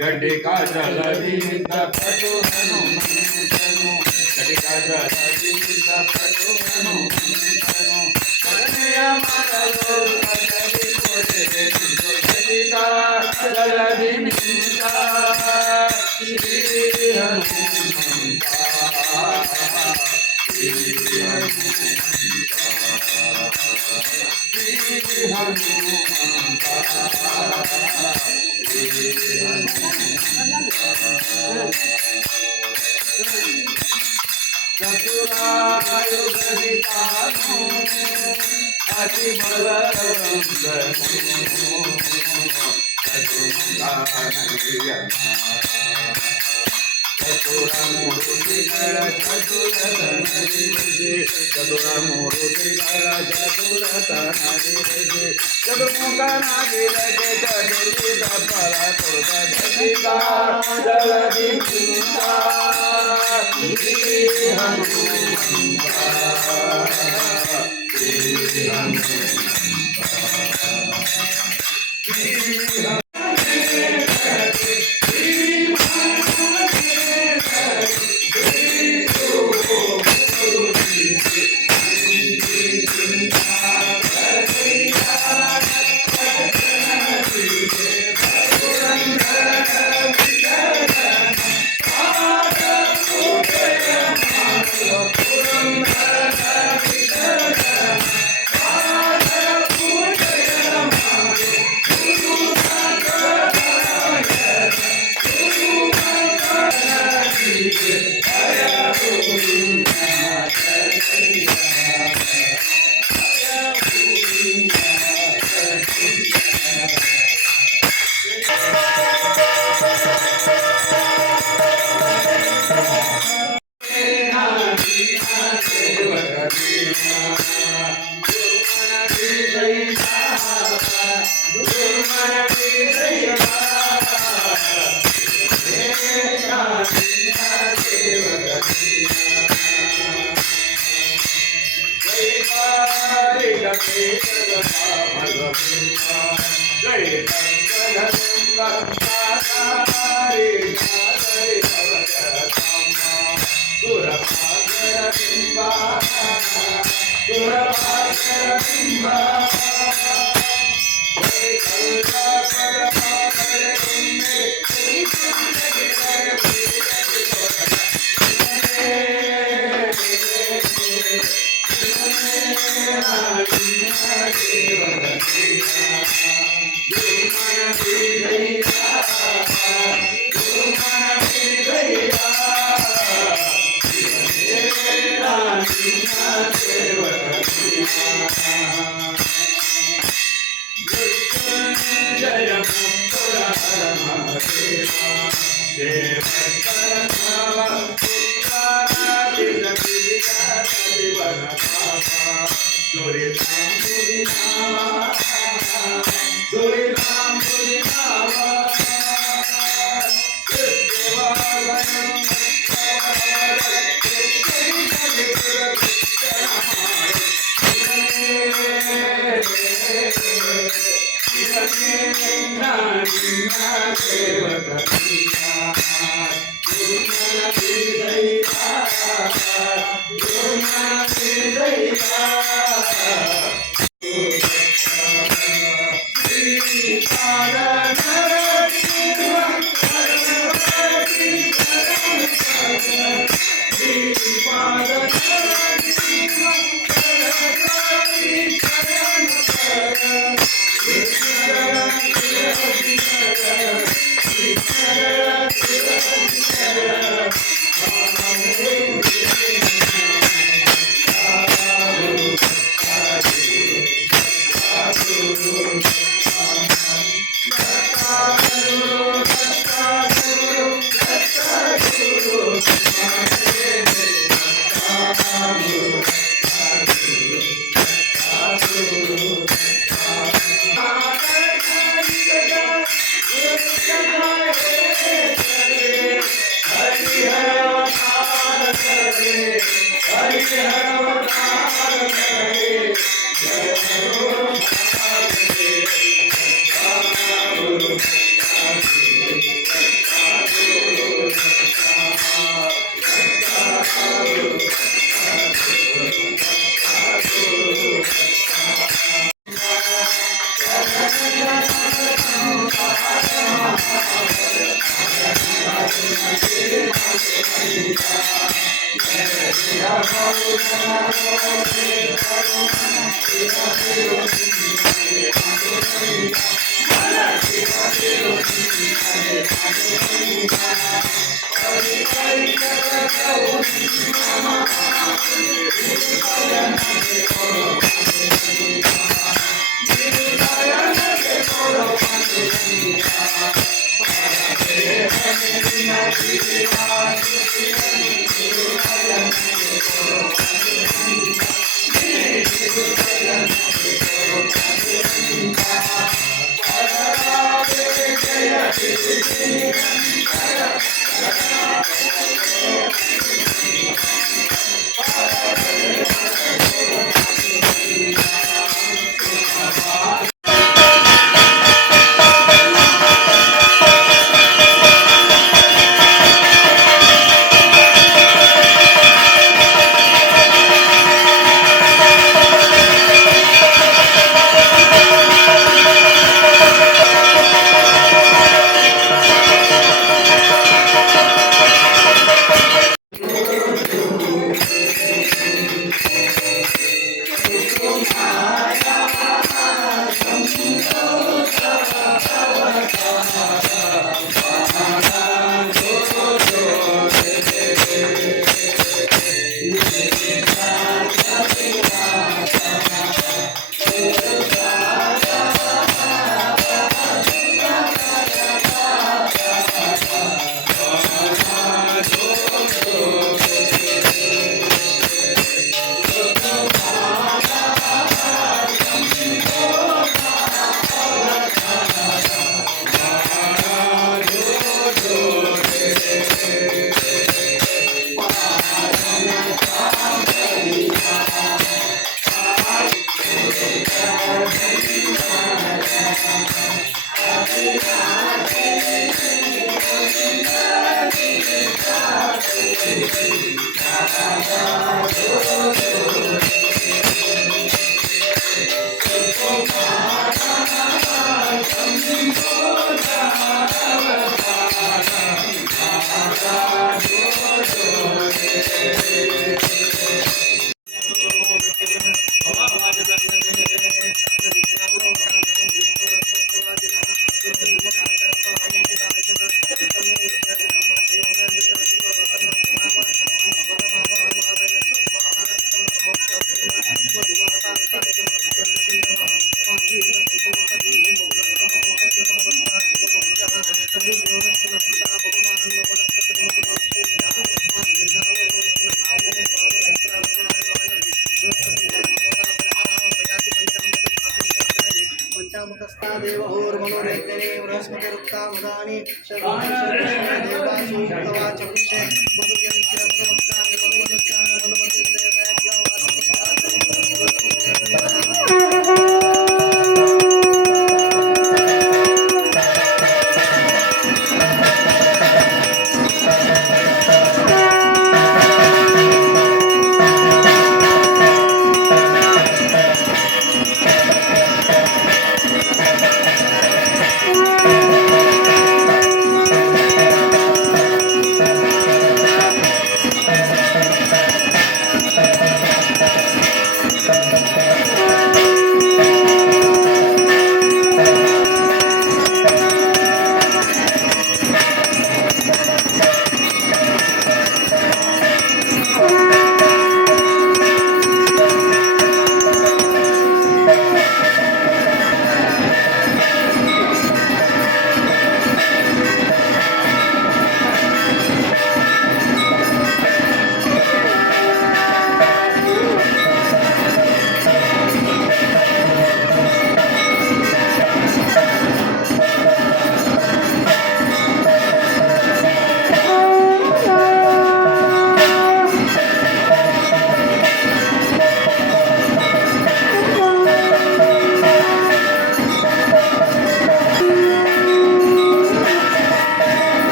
ಗಡಿಕಾ ಜಲದಿಂದ ಪಟು ಹನುಮಂತನು ಗಡಿಕಾ ಜಲದಿಂದ ಪಟು ಹನುಮಂತನು ಕರುಣೆಯ ಮಾಡಲು ಕದಲಿ ಕೊರೆದೆ ಗಡಿಕಾ ಜಲದಿ ನಿಂತ ಶ್ರೀ ಹನುಮಂತ ಶ್ರೀ ಹನುಮಂತ ಶ್ರೀ ಹನುಮಂತ ಚತುರಾಯುಧರಿತಾನು ಅತಿ ಬಲವಂತನು ಚತುರಮೂರ್ತಿಗಳ ಚತುರತನರಿದೆ ಚತುರಮೂರ್ತಿಗಳ ಚತುರತನರಿದೆ ಚತುರ್ಮುಖನಾಗಿರದೆ ಚತುರ್ವಿಧ ಫಲ ಕೊಡ ಜಲದಿ ಹನುಮಂತ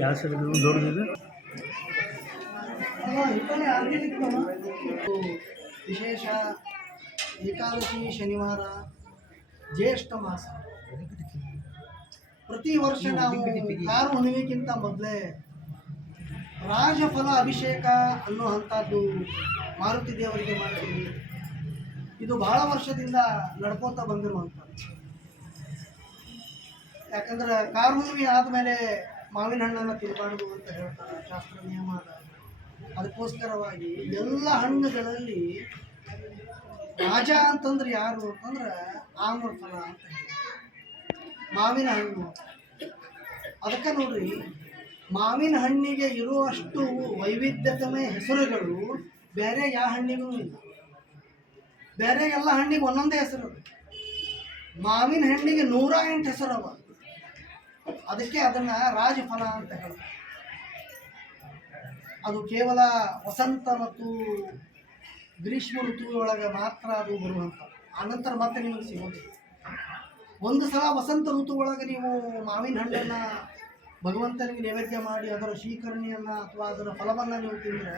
ಯಾವ ಸೈಡ್ ದೊಡ್ಡದಿದೆ ವಿಶೇಷ ಏಕಾದಶಿ ಶನಿವಾರ ಜ್ಯೇಷ್ಠ ಮಾಸ. ಪ್ರತಿ ವರ್ಷ ನಾವು ಕಾರು ಹುಣ್ಣಿಮೆಗಿಂತ ಮೊದಲೇ ರಾಜಫಲ ಅಭಿಷೇಕ ಅನ್ನುವಂಥದ್ದು ಮಾರುತಿ ದೇವರಿಗೆ ಮಾಡ್ತೀವಿ. ಇದು ಬಹಳ ವರ್ಷದಿಂದ ನಡ್ಕೋತ ಬಂದಿರುವಂಥದ್ದು. ಯಾಕಂದ್ರೆ ಕಾರು ಹುಣ್ಣಿಮೆ ಆದಮೇಲೆ ಮಾವಿನ ಹಣ್ಣನ್ನು ತಿನ್ನಬಾರ್ದು ಅಂತ ಹೇಳ್ತಾರೆ, ಶಾಸ್ತ್ರ ನಿಯಮ ಅದ. ಅದಕ್ಕೋಸ್ಕರವಾಗಿ ಎಲ್ಲ ಹಣ್ಣುಗಳಲ್ಲಿ ರಾಜ ಅಂತಂದ್ರೆ ಯಾರು ಅಂತಂದ್ರೆ ಆಮ್ರ ಫಲ ಅಂತ ಹೇಳಿ ಮಾವಿನ ಹಣ್ಣು. ಅದಕ್ಕೆ ನೋಡ್ರಿ, ಮಾವಿನ ಹಣ್ಣಿಗೆ ಇರುವಷ್ಟು ವೈವಿಧ್ಯಮಯ ಹೆಸರುಗಳು ಬೇರೆ ಯಾವ ಹಣ್ಣಿಗೂ ಇಲ್ಲ. ಬೇರೆ ಎಲ್ಲ ಹಣ್ಣಿಗೆ ಒಂದೊಂದೇ ಹೆಸರು. ಮಾವಿನ ಹಣ್ಣಿಗೆ 108 ಹೆಸರವ. ಅದಕ್ಕೆ ಅದನ್ನು ರಾಜಫಲ ಅಂತ ಹೇಳ್ತಾರೆ. ಅದು ಕೇವಲ ವಸಂತ ಮತ್ತು ಗ್ರೀಷ್ಮ ಋತುವೊಳಗೆ ಮಾತ್ರ ಅದು ಬರುವಂಥದ್ದು. ಆನಂತರ ಮತ್ತೆ ನಿಮಗೆ ಸಿಗೋದು. ಒಂದು ಸಲ ವಸಂತ ಋತು ಒಳಗೆ ನೀವು ಮಾವಿನ ಹಣ್ಣನ್ನು ಭಗವಂತನಿಗೆ ನೈವೇದ್ಯ ಮಾಡಿ ಅದರ ಶೀಕರಣೆಯನ್ನು ಅಥವಾ ಅದರ ಫಲವನ್ನು ನೀವು ತಿಂದರೆ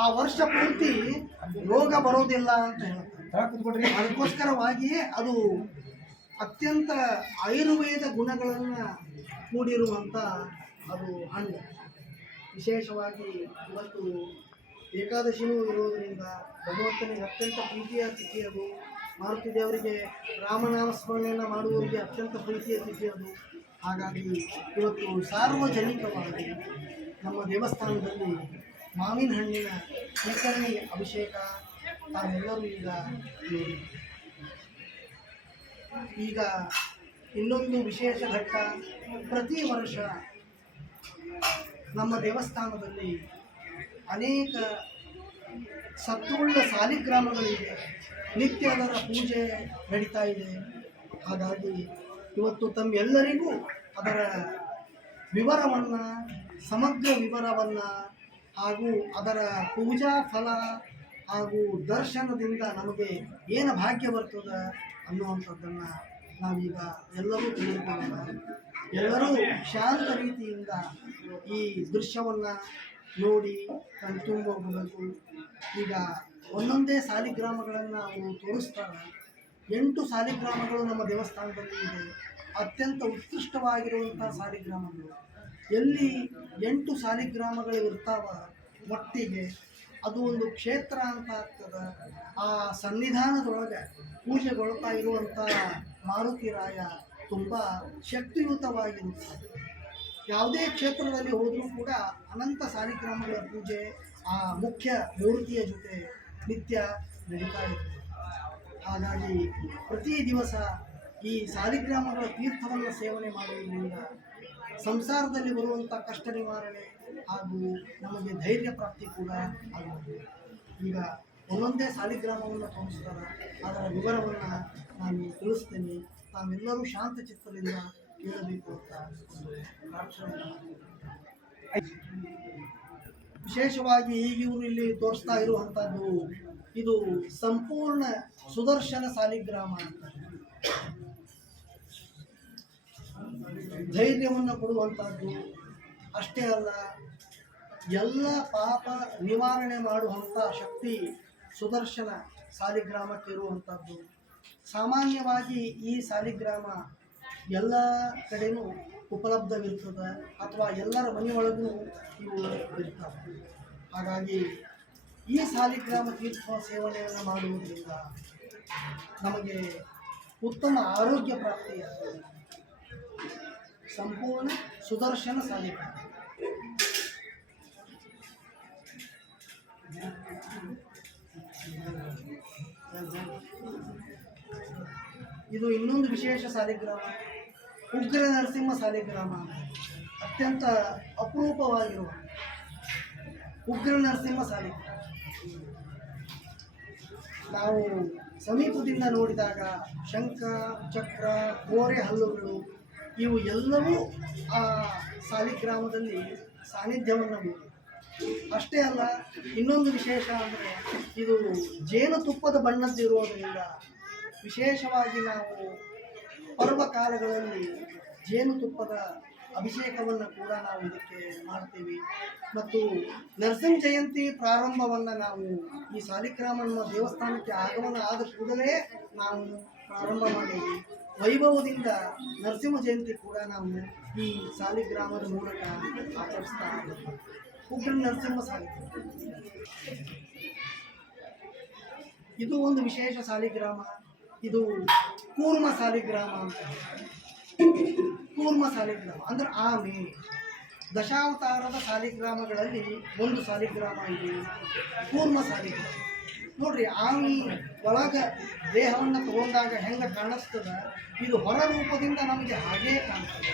ಆ ವರ್ಷ ಪೂರ್ತಿ ರೋಗ ಬರೋದಿಲ್ಲ ಅಂತ ಹೇಳ್ತಾರೆ. ಅದಕ್ಕೋಸ್ಕರವಾಗಿಯೇ ಅದು ಅತ್ಯಂತ ಆಯುರ್ವೇದ ಗುಣಗಳನ್ನು ಕೂಡಿರುವಂಥ ಅದು ಹಣ್ಣು. ವಿಶೇಷವಾಗಿ ಇವತ್ತು ಏಕಾದಶಿನೂ ಇರುವುದರಿಂದ ಭಗವಂತನಿಗೆ ಅತ್ಯಂತ ಪ್ರೀತಿಯ ತಿಥಿ ಅದು. ಮಾರುತಿ ದೇವರಿಗೆ ರಾಮನಾಮ ಸ್ಮರಣೆಯನ್ನು ಮಾಡುವವರಿಗೆ ಅತ್ಯಂತ ಪ್ರೀತಿಯ ತಿಥಿ ಅದು. ಹಾಗಾಗಿ ಇವತ್ತು ಸಾರ್ವಜನಿಕವಾಗಿ ನಮ್ಮ ದೇವಸ್ಥಾನದಲ್ಲಿ ಮಾವಿನ ಹಣ್ಣಿನ ಸ್ವೀಕರಣೆ ಅಭಿಷೇಕ ತಾವೆಲ್ಲರೂ ಈಗ ಇನ್ನೊಂದು ವಿಶೇಷ ಘಟ್ಟ. ಪ್ರತಿ ವರ್ಷ ನಮ್ಮ ದೇವಸ್ಥಾನದಲ್ಲಿ ಅನೇಕ ಸತ್ವವುಳ್ಳ ಸಾಲಿಗ್ರಾಮಗಳಿವೆ. ನಿತ್ಯ ಅದರ ಪೂಜೆ ನಡೀತಾ ಇದೆ. ಹಾಗಾಗಿ ಇವತ್ತು ತಮ್ಮೆಲ್ಲರಿಗೂ ಅದರ ವಿವರವನ್ನು, ಸಮಗ್ರ ವಿವರವನ್ನು ಹಾಗೂ ಅದರ ಪೂಜಾ ಫಲ ಹಾಗೂ ದರ್ಶನದಿಂದ ನಮಗೆ ಏನು ಭಾಗ್ಯ ಬರ್ತದೆ ಅನ್ನುವಂಥದ್ದನ್ನು ನಾವೀಗ ಎಲ್ಲರೂ ತಿಳಿದುಕೊಳ್ಳೋಣ. ಎಲ್ಲರೂ ಶಾಂತ ರೀತಿಯಿಂದ ಈ ದೃಶ್ಯವನ್ನು ನೋಡಿ ಕಣ್ತುಂಬ ಹೋಗಬೇಕು. ಈಗ ಒಂದೊಂದೇ ಸಾಲಿಗ್ರಾಮಗಳನ್ನು ಅವರು ತೋರಿಸ್ತಾರೆ. 8 ಸಾಲಿಗ್ರಾಮಗಳು ನಮ್ಮ ದೇವಸ್ಥಾನದಲ್ಲಿ ಇದೆ. ಅತ್ಯಂತ ಉತ್ಕೃಷ್ಟವಾಗಿರುವಂಥ ಸಾಲಿಗ್ರಾಮಗಳು. ಎಲ್ಲಿ 8 ಸಾಲಿಗ್ರಾಮಗಳು ಇರ್ತಾವ ಒಟ್ಟಿಗೆ ಅದು ಒಂದು ಕ್ಷೇತ್ರ ಅಂತ ಆಗ್ತದೆ. ಆ ಸನ್ನಿಧಾನದೊಳಗೆ ಪೂಜೆಗೊಳ್ತಾ ಇರುವಂಥ ಮಾರುತಿ ರಾಯ ತುಂಬ ಶಕ್ತಿಯುತವಾಗಿರುತ್ತದೆ. ಯಾವುದೇ ಕ್ಷೇತ್ರದಲ್ಲಿ ಹೋದರೂ ಕೂಡ ಅನಂತ ಸಾಲಿಗ್ರಾಮಗಳ ಪೂಜೆ ಆ ಮುಖ್ಯ ಮೂರ್ತಿಯ ಜೊತೆ ನಿತ್ಯ ನಡೀತಾ ಇರ್ತದೆ. ಹಾಗಾಗಿ ಪ್ರತಿ ದಿವಸ ಈ ಸಾಲಿಗ್ರಾಮಗಳ ತೀರ್ಥವನ್ನು ಸೇವನೆ ಮಾಡುವುದರಿಂದ ಸಂಸಾರದಲ್ಲಿ ಬರುವಂಥ ಕಷ್ಟ ನಿವಾರಣೆ ಹಾಗೂ ನಮಗೆ ಧೈರ್ಯ ಪ್ರಾಪ್ತಿ ಕೂಡ ಆಗುತ್ತದೆ. ಈಗ ಒಂದೊಂದೇ ಸಾಲಿಗ್ರಾಮವನ್ನು ತೋರಿಸ್ತಾರೆ. ಅದರ ವಿವರವನ್ನು ನಾನು ತಿಳಿಸ್ತೇನೆ. ತಾವೆಲ್ಲರೂ ಶಾಂತ ಚಿತ್ತದಿಂದ ಕೇಳಬೇಕು ಅಂತ ಪ್ರಾರ್ಥನೆ. ವಿಶೇಷವಾಗಿ ಈಗ ಇವರು ಇಲ್ಲಿ ತೋರಿಸ್ತಾ ಇರುವಂಥದ್ದು ಇದು ಸಂಪೂರ್ಣ ಸುದರ್ಶನ ಸಾಲಿಗ್ರಾಮ ಅಂತ. ಧೈರ್ಯವನ್ನು ಕೊಡುವಂಥದ್ದು ಅಷ್ಟೇ ಅಲ್ಲ, ಎಲ್ಲ ಪಾಪ ನಿವಾರಣೆ ಮಾಡುವಂಥ ಶಕ್ತಿ ಸುದರ್ಶನ ಸಾಲಿಗ್ರಾಮಕ್ಕೆ ಇರುವಂಥದ್ದು. ಸಾಮಾನ್ಯವಾಗಿ ಈ ಸಾಲಿಗ್ರಾಮ ಎಲ್ಲ ಕಡೆಯೂ ಉಪಲಬ್ಧವಿರ್ತದೆ ಅಥವಾ ಎಲ್ಲರ ಮನೆಯೊಳಗೂ ಇವು ಇರ್ತವೆ. ಹಾಗಾಗಿ ಈ ಸಾಲಿಗ್ರಾಮ ತೀರ್ಥ ಸೇವನೆಯನ್ನು ಮಾಡುವುದರಿಂದ ನಮಗೆ ಉತ್ತಮ ಆರೋಗ್ಯ ಪ್ರಾಪ್ತಿಯಾಗ್ತದೆ. ಸಂಪೂರ್ಣ ಸುದರ್ಶನ ಸಾಲಿಗ್ರಾಮ. ಇದು ಇನ್ನೊಂದು ವಿಶೇಷ ಸಾಲಿಗ್ರಾಮ, ಉಗ್ರ ನರಸಿಂಹ ಸಾಲಿಗ್ರಾಮ. ಅತ್ಯಂತ ಅಪರೂಪವಾಗಿರುವ ಉಗ್ರ ನರಸಿಂಹ ಸಾಲಿಗ್ರಾಮ ನಾವು ಸಮೀಪದಿಂದ ನೋಡಿದಾಗ ಶಂಖ, ಚಕ್ರ, ಕೋರೆ ಹಲ್ಲುಗಳು ಇವು ಎಲ್ಲವೂ ಆ ಸಾಲಿಗ್ರಾಮದಲ್ಲಿ ಸಾನ್ನಿಧ್ಯವನ್ನು ಹೊಂದಿವೆ. ಅಷ್ಟೇ ಅಲ್ಲ, ಇನ್ನೊಂದು ವಿಶೇಷ ಅಂದರೆ ಇದು ಜೇನುತುಪ್ಪದ ಬಣ್ಣದ್ದಿರೋದರಿಂದ ವಿಶೇಷವಾಗಿ ನಾವು ಪರ್ವಕಾಲಗಳಲ್ಲಿ ಜೇನುತುಪ್ಪದ ಅಭಿಷೇಕವನ್ನು ಕೂಡ ನಾವು ಇದಕ್ಕೆ ಮಾಡ್ತೀವಿ. ಮತ್ತು ನರಸಿಂಹ ಜಯಂತಿ ಪ್ರಾರಂಭವನ್ನು ನಾವು ಈ ಸಾಲಿಗ್ರಾಮ ದೇವಸ್ಥಾನಕ್ಕೆ ಆಗಮನ ಆದ ಕೂಡಲೇ ನಾವು ಪ್ರಾರಂಭ ಮಾಡೀವಿ. ವೈಭವದಿಂದ ನರಸಿಂಹ ಜಯಂತಿ ಕೂಡ ನಾವು ಈ ಸಾಲಿಗ್ರಾಮದ ಮೂಲಕ ಆಚರಿಸ್ತಾ ಇದ್ದೀವಿ. ಉಗ್ರ ನರಸಿಂಹ ಸಾಲಿಗ್ರಾಮ ಇದು ಒಂದು ವಿಶೇಷ ಸಾಲಿಗ್ರಾಮ. ಇದು ಕೂರ್ಮ ಸಾಲಿಗ್ರಾಮ ಅಂತ. ಕೂರ್ಮ ಸಾಲಿಗ್ರಾಮ ಅಂದ್ರೆ ಆಮೆ. ದಶಾವತಾರದ ಸಾಲಿಗ್ರಾಮಗಳಲ್ಲಿ ಒಂದು ಸಾಲಿಗ್ರಾಮ ಇದೆ ಕೂರ್ಮ ಸಾಲಿಗ್ರಾಮ. ನೋಡ್ರಿ, ಆಮಿ ಒಳಗ ದೇಹವನ್ನು ತಗೊಂಡಾಗ ಹೆಂಗೆ ಕಾಣಿಸ್ತದ, ಇದು ಹೊರ ರೂಪದಿಂದ ನಮಗೆ ಹಾಗೇ ಕಾಣ್ತದೆ.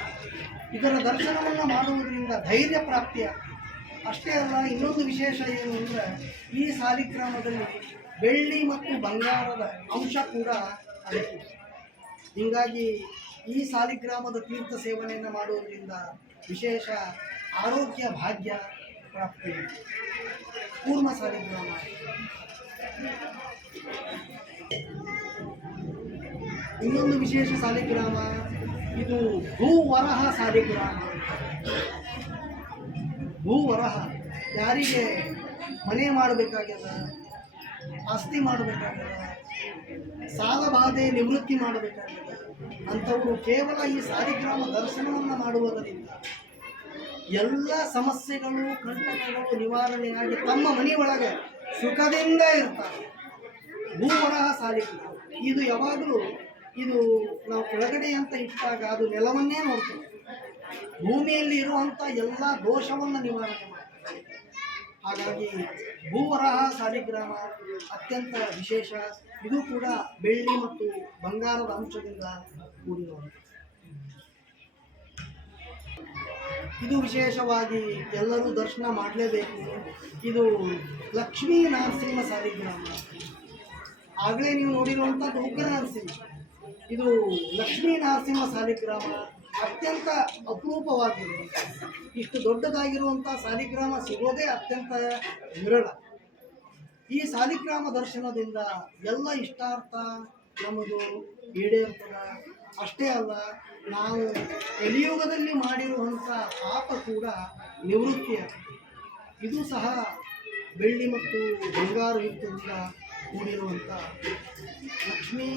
ಇದರ ದರ್ಶನವನ್ನು ಮಾಡುವುದರಿಂದ ಧೈರ್ಯ ಪ್ರಾಪ್ತಿಯ. ಅಷ್ಟೇ ಅಲ್ಲ, ಇನ್ನೊಂದು ವಿಶೇಷ ಏನು ಅಂದರೆ ಈ ಸಾಲಿಗ್ರಾಮದಲ್ಲಿ ಬೆಳ್ಳಿ ಮತ್ತು ಬಂಗಾರದ ಅಂಶ ಕೂಡ ಅಡಗಿದೆ. ಹೀಗಾಗಿ ಈ ಸಾಲಿಗ್ರಾಮದ ತೀರ್ಥ ಸೇವನೆಯನ್ನು ಮಾಡುವುದರಿಂದ ವಿಶೇಷ ಆರೋಗ್ಯ ಭಾಗ್ಯ ಪ್ರಾಪ್ತಿ. ಕೂರ್ಮ ಸಾಲಿಗ್ರಾಮ. ಇನ್ನೊಂದು ವಿಶೇಷ ಸಾಲಿಗ್ರಾಮ ಇದು ಭೂವರಹ ಸಾಲಿಗ್ರಾಮ. ಭೂವರಹ ಯಾರಿಗೆ ಮನೆ ಮಾಡಬೇಕಾಗ್ಯದ, ಆಸ್ತಿ ಮಾಡಬೇಕಾಗ್ಯದ, ಸಾಲ ಬಾಧೆ ನಿವೃತ್ತಿ ಮಾಡಬೇಕಾಗ್ಯದ ಅಂಥವರು ಕೇವಲ ಈ ಸಾಲಿಗ್ರಾಮ ದರ್ಶನವನ್ನು ಮಾಡುವುದರಿಂದ ಎಲ್ಲ ಸಮಸ್ಯೆಗಳು ಕಂಟಕಗಳು ನಿವಾರಣೆಯಾಗಿ ತಮ್ಮ ಮನೆಯೊಳಗೆ ಸುಖದಿಂದ ಇರ್ತಾರೆ. ಭೂವರಹ ಸಾಲಿಗ್ರಾಮ ಇದು ಯಾವಾಗಲೂ ಇದು ನಾವು ಕೆಳಗಡೆ ಅಂತ ಇಟ್ಟಾಗ ಅದು ನೆಲವನ್ನೇ ನೋಡ್ತೇವೆ. ಭೂಮಿಯಲ್ಲಿ ಇರುವಂಥ ಎಲ್ಲ ದೋಷವನ್ನು ನಿವಾರಣೆ ಮಾಡ್ತದೆ. ಹಾಗಾಗಿ ಭೂವರಹ ಸಾಲಿಗ್ರಾಮ ಅತ್ಯಂತ ವಿಶೇಷ. ಇದು ಕೂಡ ಬೆಳ್ಳಿ ಮತ್ತು ಬಂಗಾರದ ಅಂಶದಿಂದ ಕೂಡಿರುವಂಥ. ಇದು ವಿಶೇಷವಾಗಿ ಎಲ್ಲರೂ ದರ್ಶನ ಮಾಡಲೇಬೇಕು. ಇದು ಲಕ್ಷ್ಮೀ ನರಸಿಂಹ ಸಾಲಿಗ್ರಾಮ. ಆಗಲೇ ನೀವು ನೋಡಿರುವಂಥದ್ದು ಉಗ್ರ ನರಸಿಂಹ. ಇದು ಲಕ್ಷ್ಮೀ ನರಸಿಂಹ ಸಾಲಿಗ್ರಾಮ ಅತ್ಯಂತ ಅಪರೂಪವಾಗಿರುವಂಥ. ಇಷ್ಟು ದೊಡ್ಡದಾಗಿರುವಂಥ ಸಾಲಿಗ್ರಾಮ ಸಿಗೋದೇ ಅತ್ಯಂತ ವಿರಳ. ಈ ಸಾಲಿಗ್ರಾಮ ದರ್ಶನದಿಂದ ಎಲ್ಲ ಇಷ್ಟಾರ್ಥ ನಮ್ಮದು ಈಡೇರ್ತದೆ. ಅಷ್ಟೇ ಅಲ್ಲ, ನಾವು ಕಲಿಯುಗದಲ್ಲಿ ಮಾಡಿರುವಂಥ ಪಾಪ ಕೂಡ ನಿವೃತ್ತಿಯಾಗಿದೆ. ಇದು ಸಹ ಬೆಳ್ಳಿ ಮತ್ತು ಬಂಗಾರ ಯುಕ್ತದಿಂದ ಕೂಡಿರುವಂಥ ಲಕ್ಷ್ಮೀ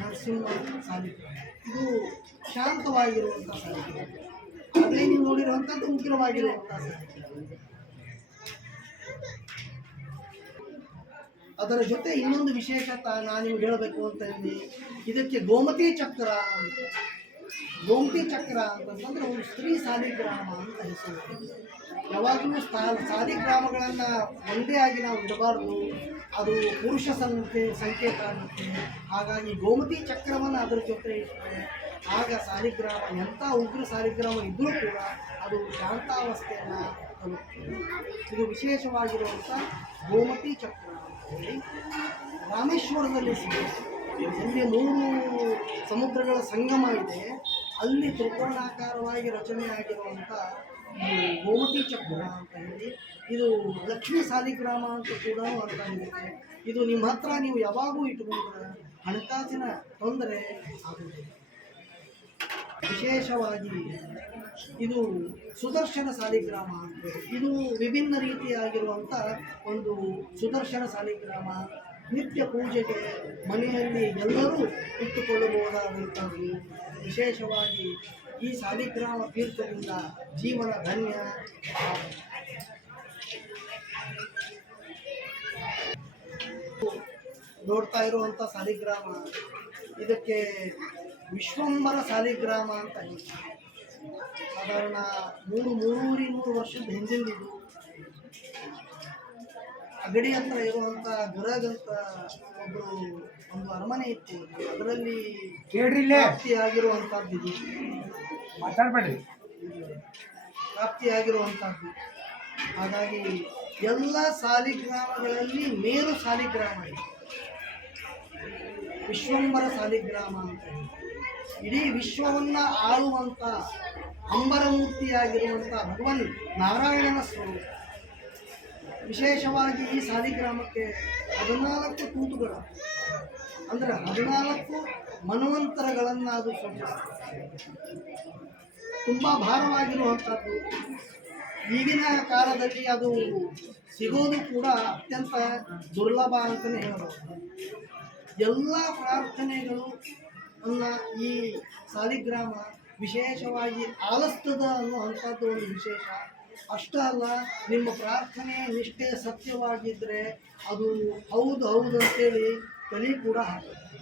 ನರಸಿಂಹ ಸಾಲಿಗ್ರಾಮ. ಇದು ಶಾಂತವಾಗಿರುವಂಥ ಸಾಲಿಗ್ರಾಮ. ಅದೇ ನೀವು ನೋಡಿರುವಂಥದ್ದು ಉಗ್ರವಾಗಿರುವಂಥ ಸಾಲಿಗ್ರಾಮ. ಅದರ ಜೊತೆ ಇನ್ನೊಂದು ವಿಶೇಷತೆ ನಾನು ನಿಮ್ಗೆ ಹೇಳಬೇಕು ಅಂತ ಇದ್ದೀನಿ. ಇದಕ್ಕೆ ಗೋಮತಿ ಚಕ್ರ ಅಂತ. ಗೋಮತಿ ಚಕ್ರ ಅಂತಂದ್ರೆ ಒಂದು ಸ್ತ್ರೀ ಸಾಲಿಗ್ರಾಮ ಅಂತ ಹೆಸರು. ಯಾವಾಗಲೂ ಸಾಲಿಗ್ರಾಮಗಳನ್ನು ಒಂದೇ ಆಗಿ ನಾವು ಇಡಬಾರ್ದು, ಅದು ಪುರುಷ ಸಂಕೇತ ಆಗುತ್ತೆ. ಹಾಗಾಗಿ ಗೋಮತಿ ಚಕ್ರವನ್ನು ಅದರ ಜೊತೆ ಇಟ್ಟರೆ ಆಗ ಸಾಲಿಗ್ರಾಮ ಎಂಥ ಉಗ್ರ ಸಾಲಿಗ್ರಾಮ ಇದ್ದರೂ ಕೂಡ ಅದು ಶಾಂತಾವಸ್ಥೆಯನ್ನು ತಲುಪ್ತದೆ. ಇದು ವಿಶೇಷವಾಗಿರುವಂಥ ಗೋಮತಿ ಚಕ್ರ ಅಂತ ಹೇಳಿ ರಾಮೇಶ್ವರದಲ್ಲಿ ಸಿಗುತ್ತೆ. ಇಲ್ಲಿ 3 ಸಮುದ್ರಗಳ ಸಂಗಮ ಇದೆ. ಅಲ್ಲಿ ತ್ರಿಕೋಣಾಕಾರವಾಗಿ ರಚನೆ ಆಗಿರುವಂಥ ಈ ಗೋಮತಿ ಚಕ್ರ ಅಂತ ಹೇಳಿ ಇದು ಲಕ್ಷ್ಮೀ ಸಾಲಿಗ್ರಾಮ ಅಂತ ಕೂಡ ಅರ್ಥ ಆಗುತ್ತೆ. ಇದು ನಿಮ್ಮ ಹತ್ರ ನೀವು ಯಾವಾಗೂ ಇಟ್ಟುಕೊಂಡ್ರೆ ಹಣಕಾಸಿನ ತೊಂದರೆ ಆಗುತ್ತದೆ. ವಿಶೇಷವಾಗಿ ಇದು ಸುದರ್ಶನ ಸಾಲಿಗ್ರಾಮ ಅಂತ. ಇದು ವಿಭಿನ್ನ ರೀತಿಯಾಗಿರುವಂಥ ಒಂದು ಸುದರ್ಶನ ಸಾಲಿಗ್ರಾಮ. ನಿತ್ಯ ಪೂಜೆಗೆ ಮನೆಯಲ್ಲಿ ಎಲ್ಲರೂ ಇಟ್ಟುಕೊಳ್ಳಬಹುದಾದಂಥದ್ದು. ವಿಶೇಷವಾಗಿ ಈ ಸಾಲಿಗ್ರಾಮ ತೀರ್ಥದಿಂದ ಜೀವನ ಧನ್ಯ. ನೋಡ್ತಾ ಇರುವಂಥ ಸಾಲಿಗ್ರಾಮ ಇದಕ್ಕೆ ವಿಶ್ವಂಬರ ಸಾಲಿಗ್ರಾಮ ಅಂತ ಹೇಳ್ತಾರೆ. ಸಾಧಾರಣ 300 ವರ್ಷದ ಹಿಂದಿಂದಿದು. ಅಗಡಿ ಹತ್ರ ಇರುವಂಥ ಗುರಗ್ ಅಂತ ಒಂದು ಅರಮನೆ ಇತ್ತು. ಅದರಲ್ಲಿ ಪ್ರಾಪ್ತಿಯಾಗಿರುವಂಥದ್ದು ಇದು. ಮಾತಾಡಬೇಡಿ. ಪ್ರಾಪ್ತಿಯಾಗಿರುವಂಥದ್ದು. ಹಾಗಾಗಿ ಎಲ್ಲ ಸಾಲಿಗ್ರಾಮಗಳಲ್ಲಿ ಮೇರು ಸಾಲಿಗ್ರಾಮ ಇದೆ, ವಿಶ್ವಂಬರ ಸಾಲಿಗ್ರಾಮ ಅಂತ. ಇಡೀ ವಿಶ್ವವನ್ನ ಆಳುವಂತ ಅಂಬರಮೂರ್ತಿಯಾಗಿರುವಂಥ ಭಗವನ್ ನಾರಾಯಣನ ಸ್ವರೂಪ. ವಿಶೇಷವಾಗಿ ಈ ಸಾಲಿಗ್ರಾಮಕ್ಕೆ 14 ತೂತುಗಳು ಅಂದರೆ 14 ಮನ್ವಂತರಗಳನ್ನು ಅದು ಸೂಚಿಸುತ್ತದೆ. ತುಂಬ ಭಾರವಾಗಿರುವಂಥದ್ದು. ಈಗಿನ ಕಾಲದಲ್ಲಿ ಅದು ಸಿಗೋದು ಕೂಡ ಅತ್ಯಂತ ದುರ್ಲಭ ಅಂತಲೇ ಹೇಳಬಹುದು. ಎಲ್ಲ ಪ್ರಾರ್ಥನೆಗಳು ಅನ್ನ ಈ ಸಾಲಿಗ್ರಾಮ ವಿಶೇಷವಾಗಿ ಆಲಿಸ್ತದ ಅನ್ನುವಂಥದ್ದು ಒಂದು ವಿಶೇಷ. ಅಷ್ಟೇ ಅಲ್ಲ, ನಿಮ್ಮ ಪ್ರಾರ್ಥನೆ ನಿಷ್ಠೆ ಸತ್ಯವಾಗಿದ್ದರೆ ಅದು ಹೌದು ಹೌದು ಅಂತೇಳಿ ತಲೆ ಕೂಡ ಹಾಕುತ್ತೆ.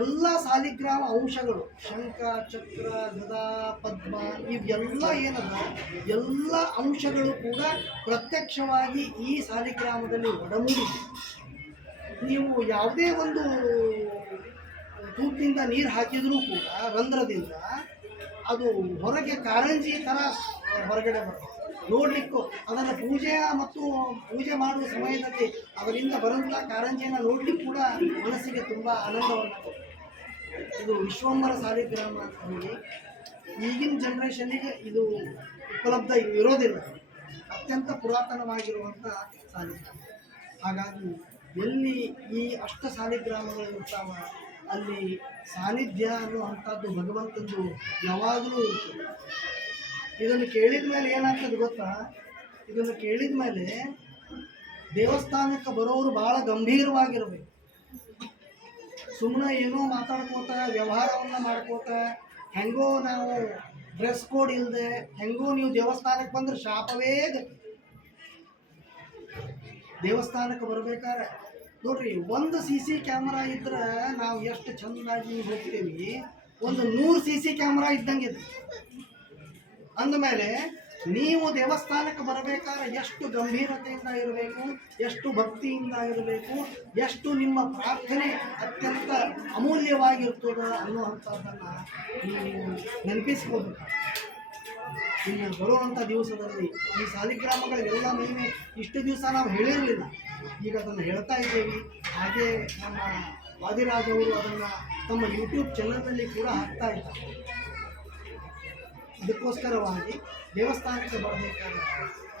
ಎಲ್ಲ ಸಾಲಿಗ್ರಾಮ ಅಂಶಗಳು ಶಂಖ, ಚಕ್ರ, ಗದಾ, ಪದ್ಮ ಇವೆಲ್ಲ ಏನದ ಎಲ್ಲ ಅಂಶಗಳು ಕೂಡ ಪ್ರತ್ಯಕ್ಷವಾಗಿ ಈ ಸಾಲಿಗ್ರಾಮದಲ್ಲಿ ಒಡಮೂಡಿದೆ. ನೀವು ಯಾವುದೇ ಒಂದು ತೂಪಿನಿಂದ ನೀರು ಹಾಕಿದರೂ ಕೂಡ ರಂಧ್ರದಿಂದ ಅದು ಹೊರಗೆ ಕಾರಂಜಿ ಥರ ಹೊರಗಡೆ ಬರುತ್ತೆ. ನೋಡಲಿಕ್ಕೂ ಅದನ್ನು ಪೂಜೆ ಮಾಡುವ ಸಮಯದಲ್ಲಿ ಅದರಿಂದ ಬರುವಂಥ ಕಾರಂಜಿಯನ್ನು ನೋಡಲಿಕ್ಕೆ ಕೂಡ ಮನಸ್ಸಿಗೆ ತುಂಬ ಆನಂದವನ್ನು ಕೊಡುತ್ತೆ. ಇದು ವಿಶ್ವಂಬರ ಸಾಲಿಗ್ರಾಮ ಅಂತ ಹೇಳಿ ಈಗಿನ ಜನ್ರೇಷನ್ನಿಗೆ ಇದು ಉಪಲಬ್ಧ ಇರೋದಿಲ್ಲ. ಅತ್ಯಂತ ಪುರಾತನವಾಗಿರುವಂಥ ಸಾಲಿಗ್ರಾಮ. ಹಾಗಾಗಿ ಎಲ್ಲಿ ಈ ಅಷ್ಟ ಸಾಲಿಗ್ರಾಮಗಳು ಇರ್ತಾವ ಅಲ್ಲಿ ಸಾನ್ನಿಧ್ಯ ಅನ್ನುವಂಥದ್ದು ಭಗವಂತಂದು ಯಾವಾಗಲೂ ಇರ್ತದೆ. ಇದನ್ನು ಕೇಳಿದ ಮೇಲೆ ಏನಾಗ್ತದೆ ಗೊತ್ತಾ? ಇದನ್ನು ಕೇಳಿದ ಮೇಲೆ ದೇವಸ್ಥಾನಕ್ಕೆ ಬರೋರು ಭಾಳ ಗಂಭೀರವಾಗಿರಬೇಕು. ಸುಮ್ಮನೆ ಏನೋ ಮಾತಾಡ್ಕೋತ ವ್ಯವಹಾರವನ್ನು ಮಾಡ್ಕೋತ ಹೆಂಗೋ ನಾವು ಡ್ರೆಸ್ ಕೋಡ್ ಇಲ್ಲದೆ ಹೆಂಗೋ ನೀವು ದೇವಸ್ಥಾನಕ್ಕೆ ಬಂದ್ರೆ ಶಾಪವೇ ಗತಿ. ದೇವಸ್ಥಾನಕ್ಕೆ ಬರಬೇಕಾದ್ರೆ ನೋಡ್ರಿ, ಒಂದು CC ಕ್ಯಾಮ್ರಾ ಇದ್ರೆ ನಾವು ಎಷ್ಟು ಚೆಂದಾಗಿ ಹೋಗ್ತೀವಿ, ಒಂದು 100 CC ಕ್ಯಾಮ್ರಾ ಇದ್ದಂಗೆ ಇದೆ. ಅಂದಮೇಲೆ ನೀವು ದೇವಸ್ಥಾನಕ್ಕೆ ಬರಬೇಕಾದ್ರೆ ಎಷ್ಟು ಗಂಭೀರತೆಯಿಂದ ಇರಬೇಕು, ಎಷ್ಟು ಭಕ್ತಿಯಿಂದ ಇರಬೇಕು, ಎಷ್ಟು ನಿಮ್ಮ ಪ್ರಾರ್ಥನೆ ಅತ್ಯಂತ ಅಮೂಲ್ಯವಾಗಿರ್ತದ ಅನ್ನುವಂಥದ್ದನ್ನು ನೀವು ನೆನಪಿಸ್ಕೋಬೇಕು. ಇನ್ನು ಬರುವಂಥ ದಿವಸದಲ್ಲಿ ಈ ಸಾಲಿಗ್ರಾಮಗಳಿಗೆಲ್ಲ ಮಹಿಮೆ ಇಷ್ಟು ದಿವಸ ನಾವು ಹೇಳಿರಲಿಲ್ಲ, ಈಗ ಅದನ್ನು ಹೇಳ್ತಾ ಇದ್ದೇವೆ. ಹಾಗೆ ನಮ್ಮ ವಾದಿರಾಜ್ ಅವರು ಅದನ್ನು ತಮ್ಮ ಯೂಟ್ಯೂಬ್ ಚಾನಲ್ನಲ್ಲಿ ಕೂಡ ಹಾಕ್ತಾ ಇದ್ದಾರೆ. ಅದಕ್ಕೋಸ್ಕರವಾಗಿ ದೇವಸ್ಥಾನಕ್ಕೆ ಬರಬೇಕಾದ್ರೆ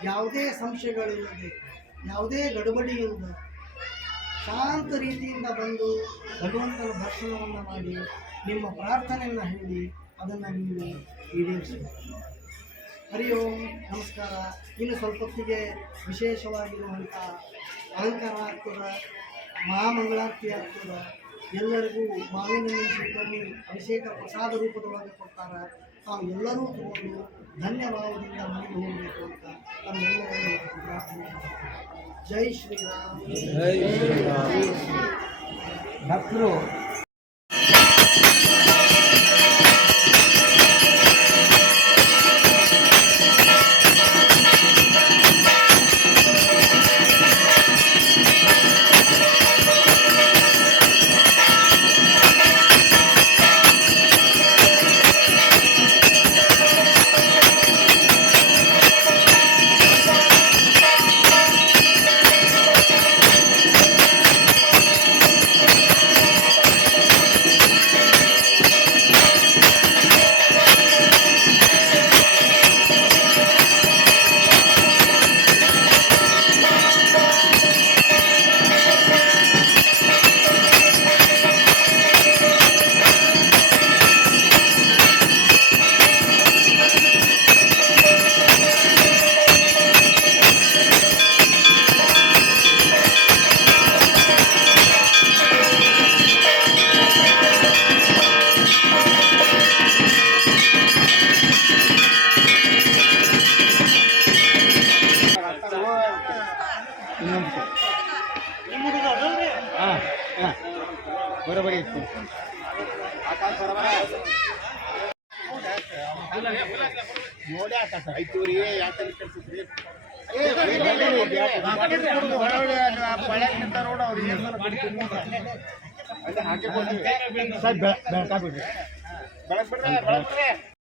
ಯಾವುದೇ ಸಂಶಯಗಳಿಲ್ಲದೆ, ಯಾವುದೇ ಗಡಬಡಿ ಇಲ್ಲದೆ ಶಾಂತ ರೀತಿಯಿಂದ ಬಂದು ಭಗವಂತನ ದರ್ಶನವನ್ನು ಮಾಡಿ ನಿಮ್ಮ ಪ್ರಾರ್ಥನೆಯನ್ನು ಹೇಳಿ ಅದನ್ನು ನೀವು ಈಡೇರಿಸಬೇಕು. ಹರಿ ಓಂ, ನಮಸ್ಕಾರ. ಇನ್ನು ಸ್ವಲ್ಪ ಹೊತ್ತಿಗೆ ವಿಶೇಷವಾಗಿರುವಂಥ ಅಲಂಕಾರ ಆಗ್ತದೆ, ಮಹಾಮಂಗಳಾರತಿ ಆಗ್ತದೆ. ಎಲ್ಲರಿಗೂ ಮಾವಿನ ಸ್ವೀಕರಣೆ ಅಭಿಷೇಕ ಪ್ರಸಾದ ರೂಪದೊಳಗೆ ಕೊಡ್ತಾರೆ. ತಾವು ಎಲ್ಲರೂ ತಗೊಂಡು ಧನ್ಯಭಾವದಿಂದ ಮನೆಗೆ ಹೋಗಬೇಕು ಅಂತ ತಮ್ಮೆಲ್ಲರಲ್ಲಿ ಪ್ರಾರ್ಥನೆ. ಜೈ ಶ್ರೀರಾಮ್. ಭಕ್ತರು ಬರೋಬರಿ ಇತ್ತು. ನೋಡಿ ಆಕಾಶ ಐತೂರಿ ಯಾಕೆ ಕಳ್ಸಿದ್ರಿ ರೋಡ್ ಅವ್ರಿಗೆ ಹಾಕಿ ಬೆಳಕಾಗ್ಬಿಡ್ರಿ ಬೆಳಕ್ ಬಿಡ್ರಿ.